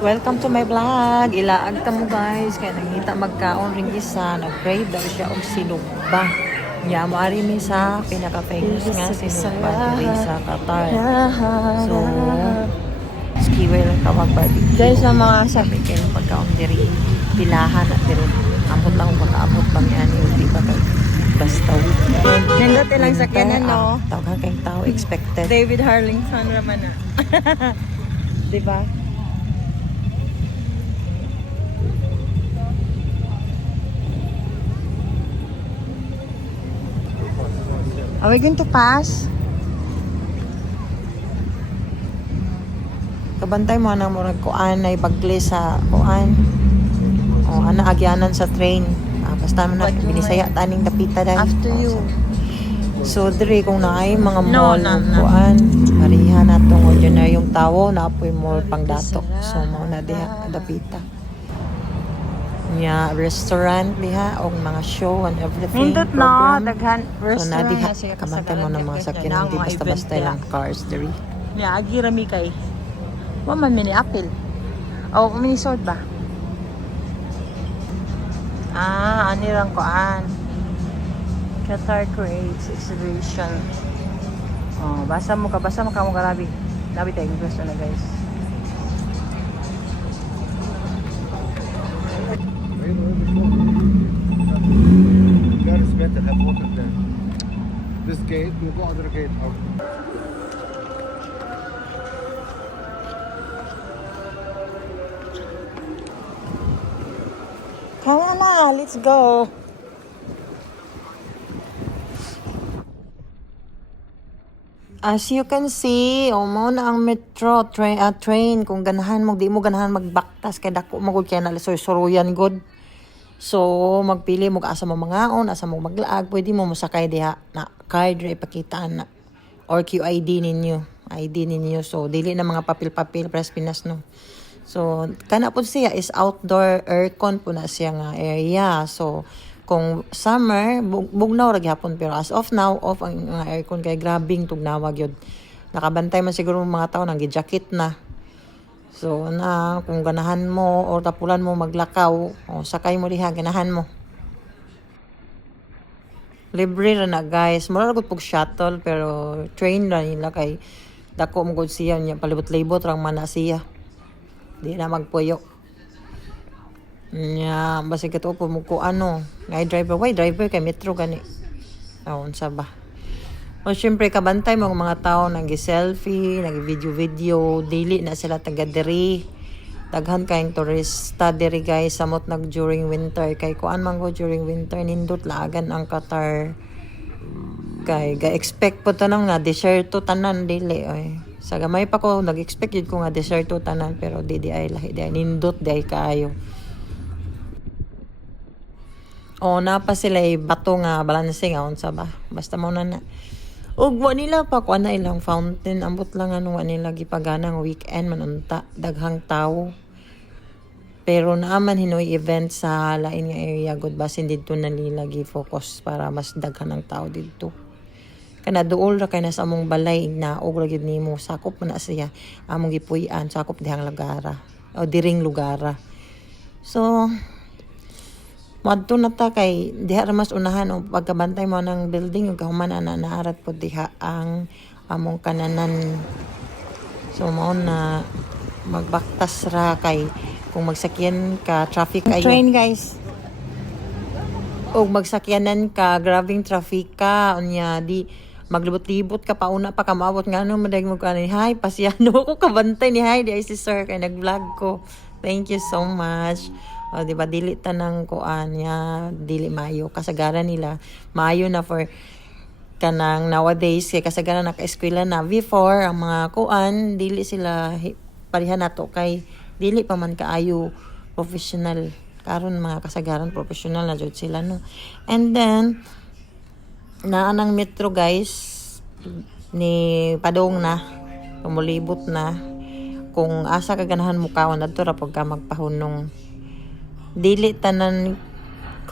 Welcome to my vlog. Ilaag ta mo guys. Kaya nangita magkaon ring isa. Nag-crave daw siya og sinugba. Nya maari mi sa pinaka-famous nga sinugba diri sa Qatar. So, skiway lang tawag barbecue. Guys, ang mga sabi kayo pagkaon diri pilahan at diri. Ambot lang kung makaabot pa mi ani di ba kay basta weekend. Nindot lang sa kanan, no? Tawag kay tao expected. David Harlington raman na. Diba? Are we going to pass? Kabantay mo na murag kuan ay bagli sa kuan. O ana agyanan sa train. Basta man na binisaya taning dapita dai. After you. So diri kung naay mga No, mall no. kuan, pariha na tong ordinaryong tawo na apoy mall pang dato. So mo na diha dapita. Nya restaurant diha og mga show and everything. Nindot na, program. daghan So restaurant na diha na siya kamantay mo na mga sakyanan di basta-basta lang cars diri. Ni agi rami kay. Wa man mini apple. Oh, mini sold ba? Ani lang koan. Qatar Creates Exhibition. Oh, basa mo ka mo grabe. Labi tayo gusto na guys. Guys, better have water there. This gate, we go other gate out. Come on na, let's go. As you can see, mo na ang metro train kung ganahan mo di mo ganahan magbaktas kay dako magud kay na suruyan god. So magpili mo asa mo mangaon, asa mo maglaag, pwede mo mosakay diha na card ra ipakitaan na or QID ninyo. So dili na mga papel-papel press Pinas no. So kana po siya is outdoor aircon po na siya nga area. So kung summer, bugnaw ra gyapon pero as of now off ang aircon kay grabing tugnawa gyud. Nakabantay man siguro mga tao nang gi-jacket na. So na kung ganahan mo or tapulan mo maglakaw, o sakay mo diha ganahan mo. Libre ra na guys. Mura ra gud pug shuttle pero train ra nila kay dako mo gud siya nya palibot-libot rang man na siya. Di na magpuyo. Nya basi kato po mo ko ano, ngay driver kay metro gani. Unsa ba? O syempre kabantay mo mga tao nag-selfie, nag-video, dili na sila taga diri. Daghan kayong turista diri guys samot nag during winter kay kuan man go during winter nindot laagan ang Qatar. Kay ga-expect po tanang nga deserto tanan dili oy. Sa gamay pa ko nag-expect yun ko nga deserto tanan pero di ay lahi di ay nindot di ay kaayo. O na pa sila bato nga balancing unsa ba? Basta mo na. Ug wa nila pa kuan na ilang fountain ambot lang ano wa nila gipagana nga weekend man unta daghang tawo. Pero naaman hinoy event sa lain nga area gud basin didto na nila gi-focus para mas daghan ang tao didto. Kana duol ra kay na sa among balay na og ra gyud nimo sakop man na siya among gipuy-an sakop dihang lugara o diring lugara. So madto na ta kay diha ra mas unahan og pagkabantay mo ng building ug kahuman na naarat po diha ang among kananan. So mao na magbaktas ra kay kung magsakyan ka traffic ayo. Train guys. Og magsakyanan ka grabing trafika unya di maglibot-libot ka pauna pa ka maabot nga ano madag mo kanay hi pasyano ko kabantay ni hi di ay si sir kay nag-vlog ko. Thank you so much. O, diba, dili tanang kuan niya, dili mayo. Kasagaran nila, mayo na for kanang nowadays, kay kasagaran naka-eskwela na. Before, ang mga kuan, dili sila parihan nato kay dili pa man kaayo professional. Karon mga kasagaran, professional na jud sila, no? And then, naanang metro, guys, ni padong na, kumulibot na. Kung asa kaganahan mo kaon, adto ra pag ka magpahunong. Dili tanan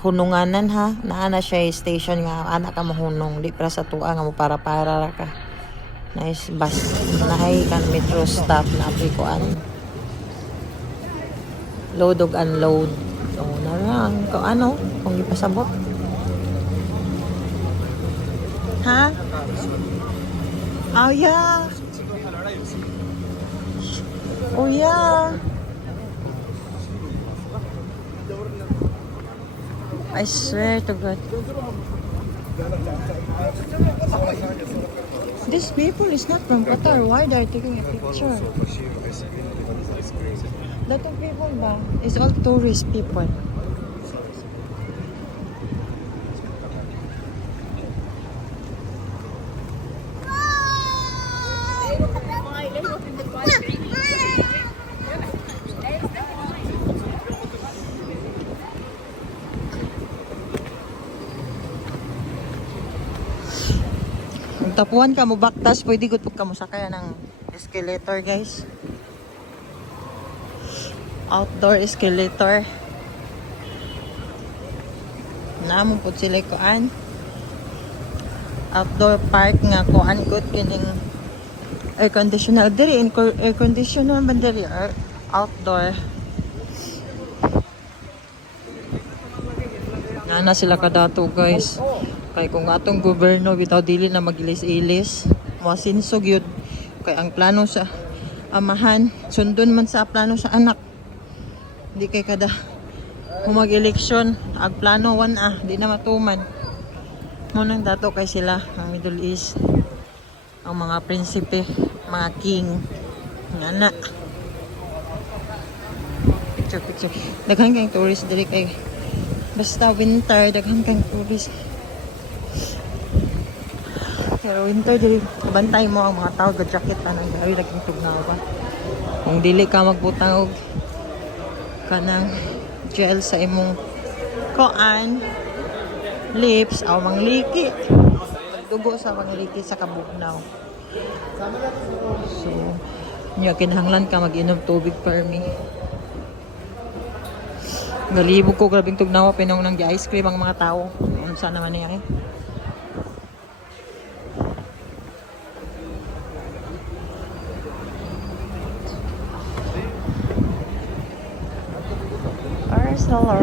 hununganan ha naana siya station nga ana ka mahunong di para sa tuwa nga mo para ra ka nice bus nahay kan metro stop na aprikuan load og unload. So, na lang. Kung ano, kung ipasabot. Ha? Oh, yeah. Oh, yeah. I swear to God. These people is not from Qatar. Why they are taking a picture? Lot of people ba? It's all tourist people. Kung tapuan ka mo baktas, pwede gud pag ka mo sakay ng escalator, guys. Outdoor escalator. Namo pud sila kuan. Outdoor park nga kuan gud kining air conditioner diri, air conditioner man diri or outdoor. Nana sila kadato, guys. Kay kung atong gobyerno bitaw dili na magilis-ilis, masinsog yun. Kay ang plano sa amahan, sundon man sa plano sa anak. Di kay kada humag-eleksyon, ag plano di na matuman. Munang dato kay sila, ang Middle East, ang mga prinsipe, mga king, nga na. Picture. Daghan kang tourist diri kay basta winter, daghan kang tourist. Pero winter, dili bantay mo ang mga tao ga jacket na nang gawi laging tugnawa. Kung dili ka magbutang og kanang gel sa imong koan, lips aw mangliki. Dugo sa mangliki sa kabugnaw. So, niya kinahanglan ka mag-inom tubig permi. Galibog ko grabing tugnawa pinong nang ice cream ang mga tao. Ano sana naman niya eh. Arsenal.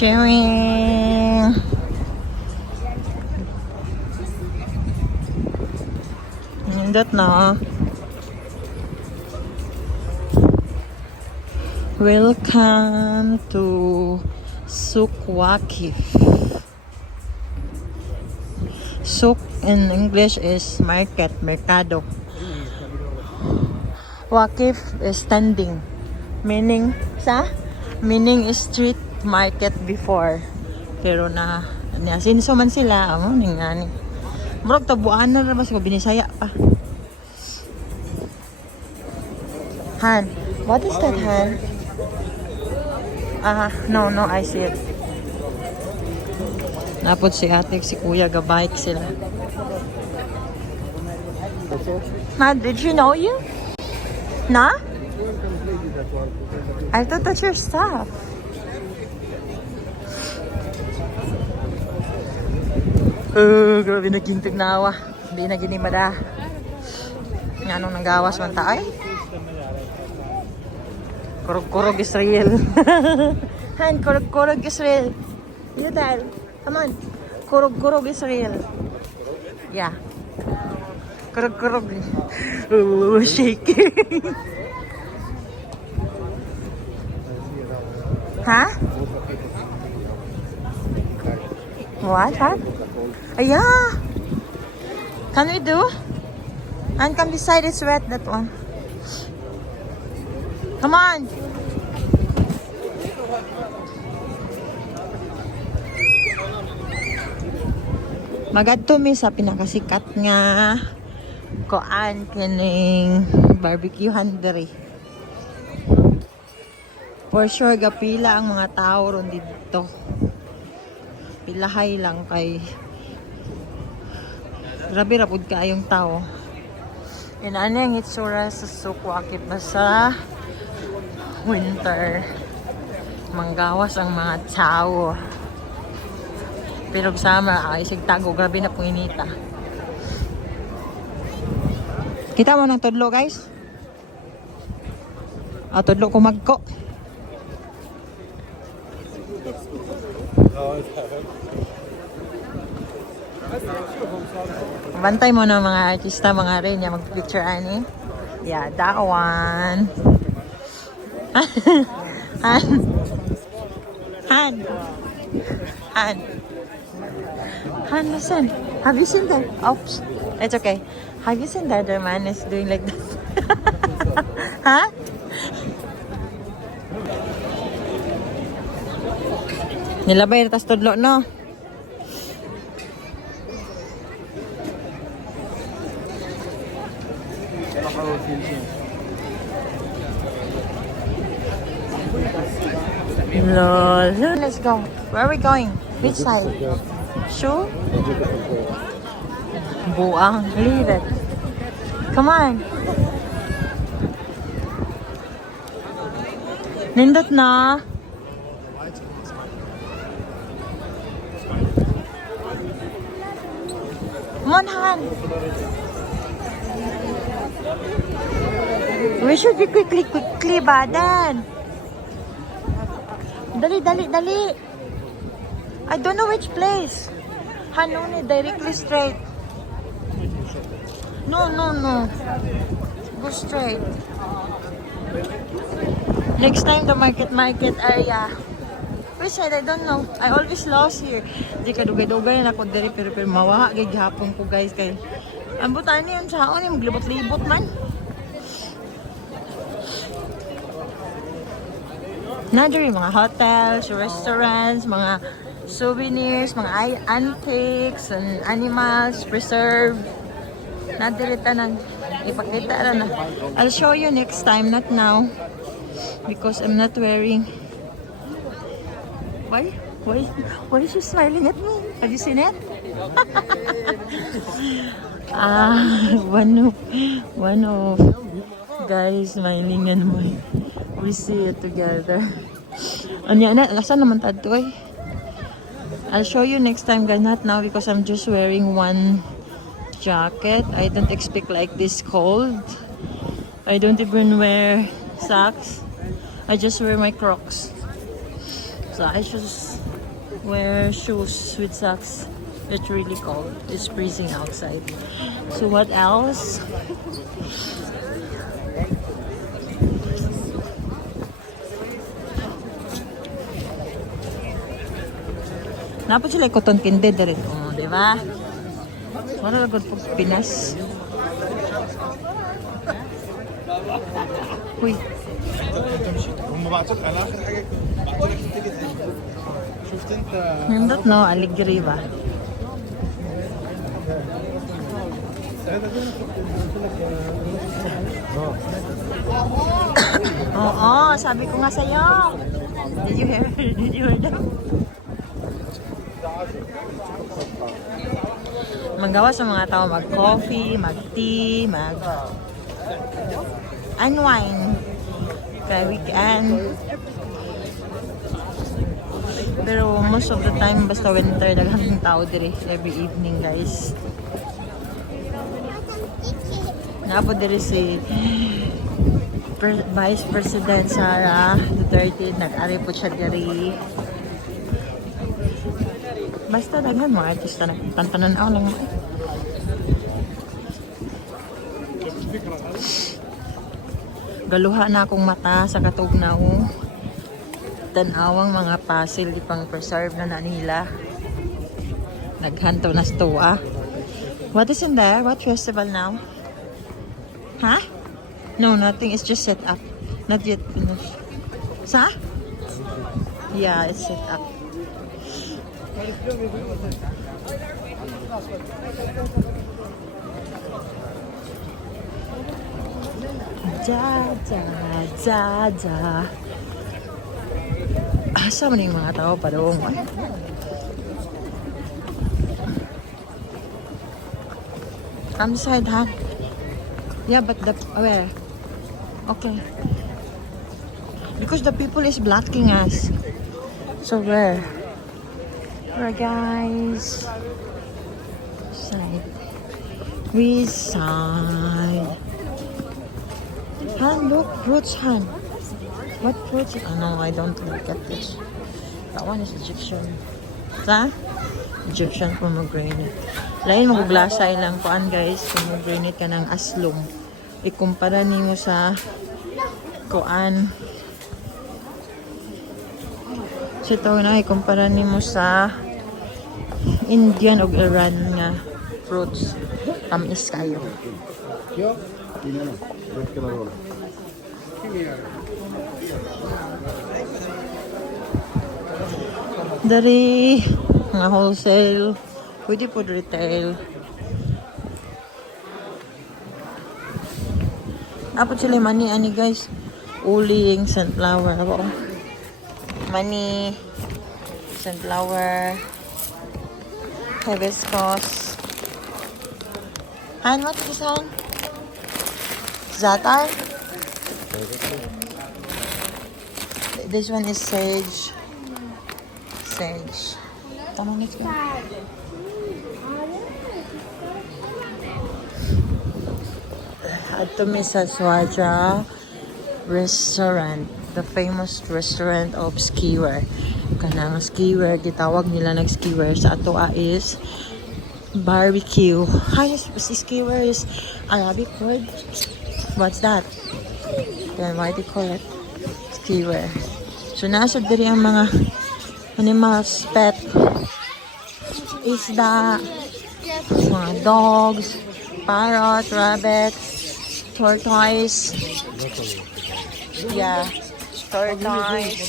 Chewing. Nindot na. Welcome to Souk Waqif. Souk in English is market, mercado. Waqif is standing, meaning is street market before. Pero nasinso man sila, ningani. Murag tabuan na mas ko binisaya pa. Han, what is that, Han? No, I see it. Napod si ate, si kuya, gabike sila. Ma, did you know you? Na? I thought that's your stuff. Grabe naging tignawa. Hindi na ginimada. Nga nung nanggawas man tayo. Kurog Israel. Han, kurog Israel. You there? Come on. Kurog Israel. Yeah. Kurog. Shaking. Ha? What? Yeah. Can we do? And come beside, it's wet, that one. Come on. Magadto mi sa pinakasikat nga kuan kining barbecue handere. For sure gapila ang mga tao ron dito. Pilahay lang kay grabe rapod kaayong tao. Yan ang itsura sa Souk Waqif sa winter. Manggawas ang mga tao. Pero sama ay sigtago, grabe na pong inita. Kita mo ng tudlo, guys? Tudlo kumagko. Bantay mo ng mga artista, mga rin, ya mag-picture ani. Yeah, that one. Han. Han. Han. Han, listen. Have you seen that? Oops. It's okay. Have you seen the other man is doing like that? Huh? Nilabay na tas tudlo, no? Lol. Let's go. Where are we going? Which side? Shoe? Buang. Leave it. Come on. Nindot na. Come on, Han. We should be quickly, Badan. Dali, dali, dali. I don't know which place. Hanuni, directly straight. No. Go straight. Next time, the market area. Which side? I don't know. I always lost here. Di ka dugay-dugay na ako diri pero mawaha gay gihapon ko, guys, kay ambutan niyo yung saon yung maglibot-libot man. Nadiri mga hotels, restaurants, mga souvenirs, mga antiques, and animals, preserved. Nadiri tanan. Ipakita na. I'll show you next time, not now. Because I'm not wearing... Why? Why is she smiling at me? Have you seen it? One of guys smiling and we see it together. Anya na, lasan naman tadto eh. I'll show you next time, guys, not now because I'm just wearing one jacket. I don't expect like this cold. I don't even wear socks. I just wear my Crocs. So I just wear shoes with socks. It's really cold. It's freezing outside. So what else? Napot sila cotton candy rin. Oh, di ba? Wala lagod po Pinas. Uy. هم بعتوك على اخر حاجه بعتوا لك التيكت شفت انت Nindot no, Aligri ba? Oo, sabi ko nga sa'yo. Did you hear them? Magawa sa mga tao mag-coffee, mag-tea, unwind. Kaya weekend. Pero most of the time, basta winter, daghang tao diri every evening, guys. Napo diri si Vice President Sara Duterte, nag-ari po siya diri. Basta daghan mga artista na tantanan-aw lang mo. Galuha na akong mata sa katugnaw. Tanawang mga pasil di pang preserve na nila. Naghanto na stoa. What is in there? What festival now? Huh? No, nothing. It's just set up. Not yet finished. Sa? Yeah, it's set up. Ja. Asa man yung mga tao pa doon? Come side, ha? Yeah, but where? Okay. Because the people is blocking us. So where? Where, guys? Side. We side. Han, look, fruits, Han. What fruits? Oh no, I don't look at this. That one is Egyptian. Sa? Egyptian pomegranate. Lain maguglasa ilang kuan guys, pomegranate ka ng aslong. Ikumpara nimo sa kuan. Sito na ikumpara nimo sa Indian o Iran nga fruits. Tamis kayo. Dari nga wholesale, pwede po retail. Apo sila mani ani guys, uling sunflower ako. Mani, sunflower, hibiscus. Han, what is this, Han? Zatar? This one is sage. Sage. Tama, let's go. Ato mi sa Swaja restaurant, the famous restaurant of skiwear. Kanang skiwear, gitawag nila nag skiwear sa ato is barbecue. Hi, skiwear is Arabic word. What's that? Then why do you call it skiwear? So nasa diri ang mga animals, pet, isda, mga dogs, parrot, rabbit, tortoise. Yeah, tortoise,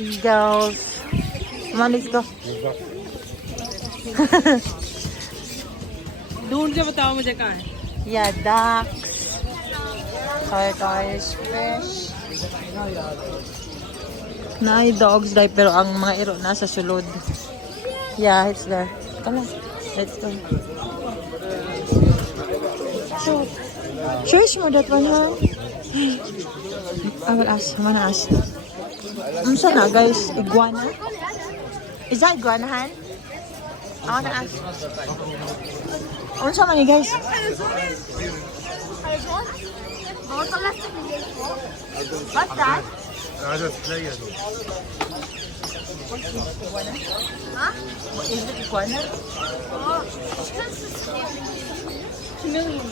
eagles. Come on, let's go. ढूंढ के बताओ मुझे कहाँ है. Yeah, ducks, tortoise, fish. Nay dogs dai pero ang mga iro nasa sulod. Yeah, it's there. Come on, let's go. So, choose mo that one, huh? I will ask. I'm gonna ask. Saan na, guys? Iguana? Is that iguana, Han? I wanna ask. Saan man, guys? What's that? Huh? Is it iguana? Chameleon.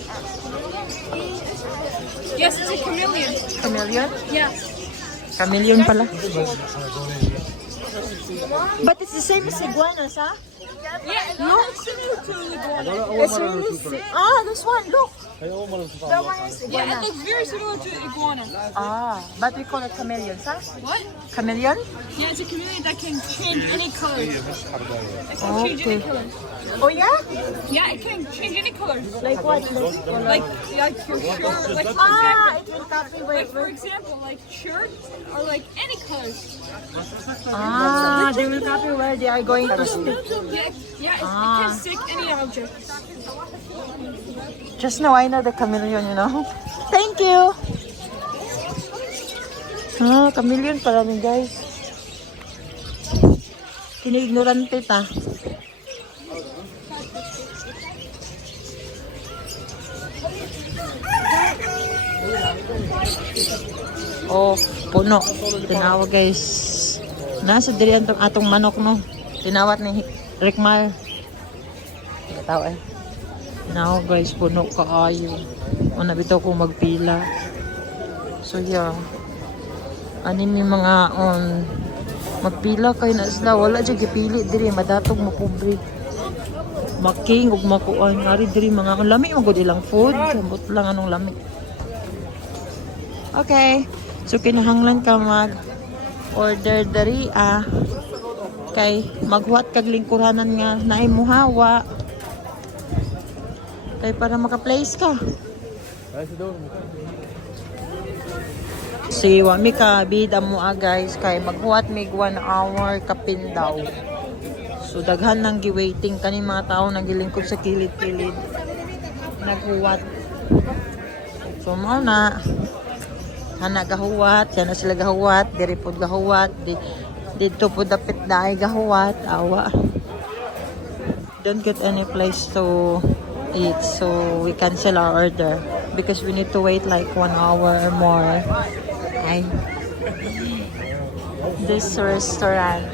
Yes, it's a chameleon. Chameleon? Yeah. Chameleon pala. But it's the same as iguanas, huh? Yeah, no, it's similar to an iguana. It's really this one, look. That one is Yeah, iguana. it looks very similar to an iguana. But we call it chameleon, huh? What? Chameleon? Yeah, it's a chameleon that can change any color. It can change Okay. any color. Oh yeah? Yeah, it can change any color. Like what? Like your shirt, like It will copy for example, like shirt or like any colors. They will copy where they are going to stick. Yeah, it can stick any object. Just now I know the chameleon, you know. Thank you. Chameleon pala ni guys. Kini-ignorante ta. Oh, puno. Tinawag guys. Nasa diri atong manok no. Tinawat ni Rickmar. Tahu Tinawag guys, puno kaayo. Una bitaw ko magpila. So yeah. Ani mi mga magpila kay na sila wala jud gipili diri madatog mo pobre. Making ug makuan ari diri mga lami magud ilang food, ambot lang anong lami. Okay. So kinahanglan ka mag order dari kay maghuwat kag lingkuranan nga naay muhawa. Kay para maka-place ka. Si wami ka bida mo guys kay maghuwat mig 1 hour kapin daw. So daghan nang gi-waiting kani mga tao nang gilingkod sa kilid-kilid. Naghuwat. So mao na. hana gahuwat, siya na sila gahuwat, diri pod gahuwat, dito po dapit na ay gahuwat, awa. Don't get any place to eat, so we cancel our order because we need to wait like 1 hour or more. Ay. This restaurant,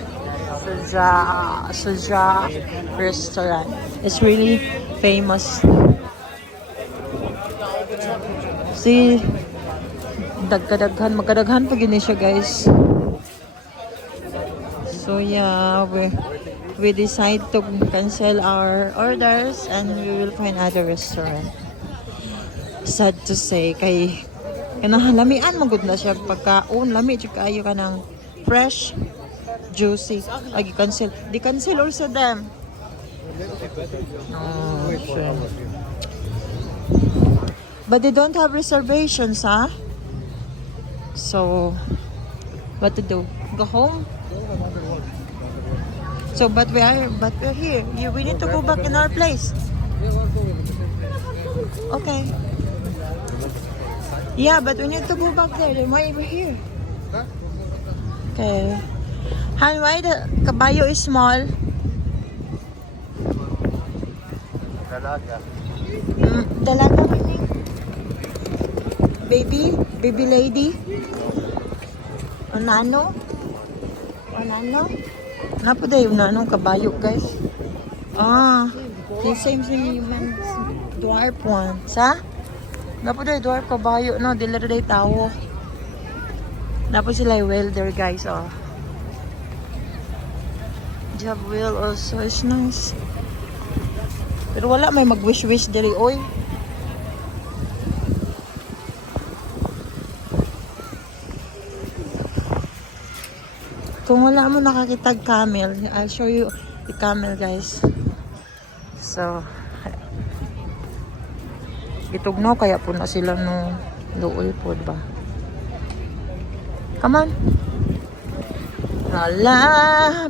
Suja restaurant, is really famous. See, magkadaghan pa gini siya, guys. So yeah, we decide to cancel our orders and we will find other restaurant. Sad to say, kay lamian magud na siya pagkaon, lami jud kaayo ka ng fresh, juicy. Ay cancel, di cancel also them. Oh, shit. But they don't have reservations, huh? So, what to do? Go home? So, but we're here. We need to go back in our place. Okay. Yeah, but we need to go back there. Then why we're here? Okay. Han, why the kabayo is small? Dalaga. Dalaga meaning? Baby lady? Onano? Napa daw yung nanong kabayo, guys? Ah, the same thing you meant. Dwarf one. Sa? Napa daw yung dwarf kabayo, no? Dila daw yung tawo. Napa sila yung welder, guys, oh. Job wheel also is nice. Pero wala may mag-wish-wish diri, oy. Kung wala mo nakakitag camel, I'll show you the camel, guys. So, itugnaw kaya po na sila no luoy po ba? Come on. Wala.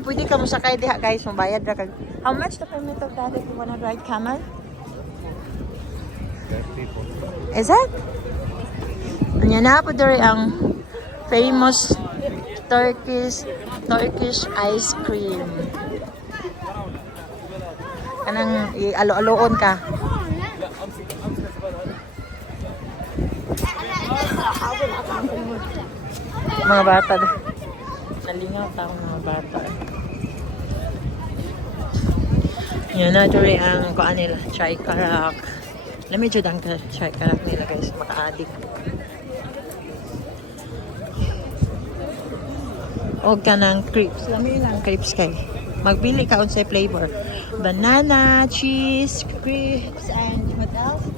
Pwede ka mo sakay diha, guys. Mabayad ra kag. How much the permit of that if you wanna ride camel? Is that? Anya na po diri ang famous Turkish ice cream. Kanang alo-aloon ka. Mga bata. Nalingaw ta ang mga bata. Yan na diri ang kuan nila, chai karak. Lami jud ang chai karak nila, guys, maka-addict. O kanang crepes. Lami lang crepes kay. Magpili ka unsay flavor. Banana, cheese, crepes, and what else?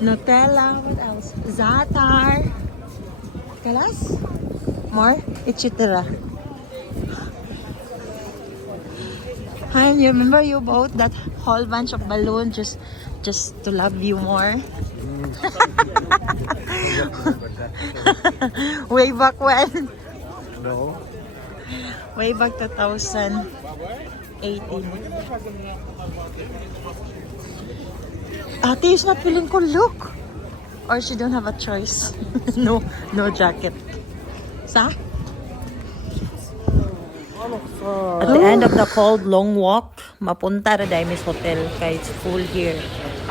Nutella, what else? Za'atar. Kalas? More? Etc. Hi, you remember you bought that whole bunch of balloon just to love you more? Way back when? No. Way back 2018. Ate is not feeling cool, look. Or she don't have a choice. no jacket. Sa? At the end of the cold long walk, mapunta ra dai Miss Hotel kay it's full here.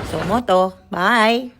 So moto, bye.